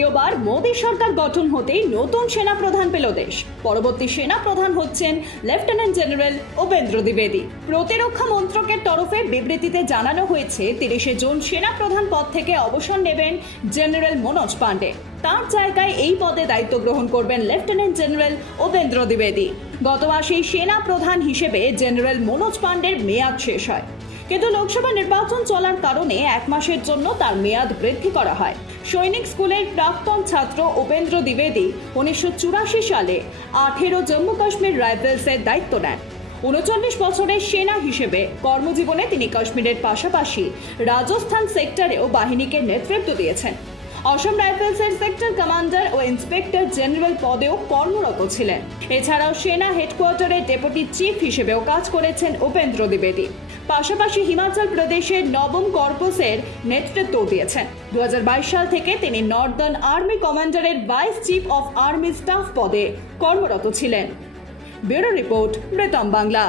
তৃতীয়বার মোদী সরকার গঠন হতেই নতুন সেনা প্রধান পেল দেশ। পরবর্তী সেনা প্রধান হচ্ছেন লেফটেন্যান্ট জেনারেল উপেন্দ্র দ্বিবেদী। প্রতিরক্ষা মন্ত্রকের তরফে বিবৃতিতে জানানো হয়েছে, তিরিশে জুন সেনা প্রধান পদ থেকে অবসর নেবেন জেনারেল মনোজ পান্ডে। তার জায়গায় এই পদে দায়িত্ব গ্রহণ করবেন লেফটেন্যান্ট জেনারেল উপেন্দ্র দ্বিবেদী। গত মাসেই সেনা প্রধান হিসেবে জেনারেল মনোজ পান্ডের মেয়াদ শেষ হয়। কিন্তু লোকসভা নির্বাচন চলার কারণে এক মাসের জন্য তার মেয়াদ বৃদ্ধি করা হয়। সৈনিক স্কুলের প্রাক্তন ছাত্র উপেন্দ্র দ্বিবেদী উনিশশো চুরাশি সালে আঠেরো জম্মু কাশ্মীর রাইফেলসের দায়িত্ব নেন। উনচল্লিশ বছরের সেনা হিসেবে কর্মজীবনে তিনি কাশ্মীরের পাশাপাশি রাজস্থান সেক্টরেও বাহিনীকে নেতৃত্ব দিয়েছেন। অসম রাইফেলসের সেক্টর কমান্ডার ও ইন্সপেক্টর জেনারেল পদেও কর্মরত ছিলেন। এছাড়াও সেনা হেডকোয়ার্টারের ডেপুটি চিফ হিসেবেও কাজ করেছেন উপেন্দ্র দ্বিবেদী। পাশাপাশি হিমাচল প্রদেশের নবম কর্পসের নেতৃত্ব দিয়েছেন। দু হাজার বাইশ সাল থেকে তিনি নর্দার্ন আর্মি কমান্ডারের vice chief of army staff পদে কর্মরত ছিলেন। ব্যুরো রিপোর্ট মৃতম বাংলা।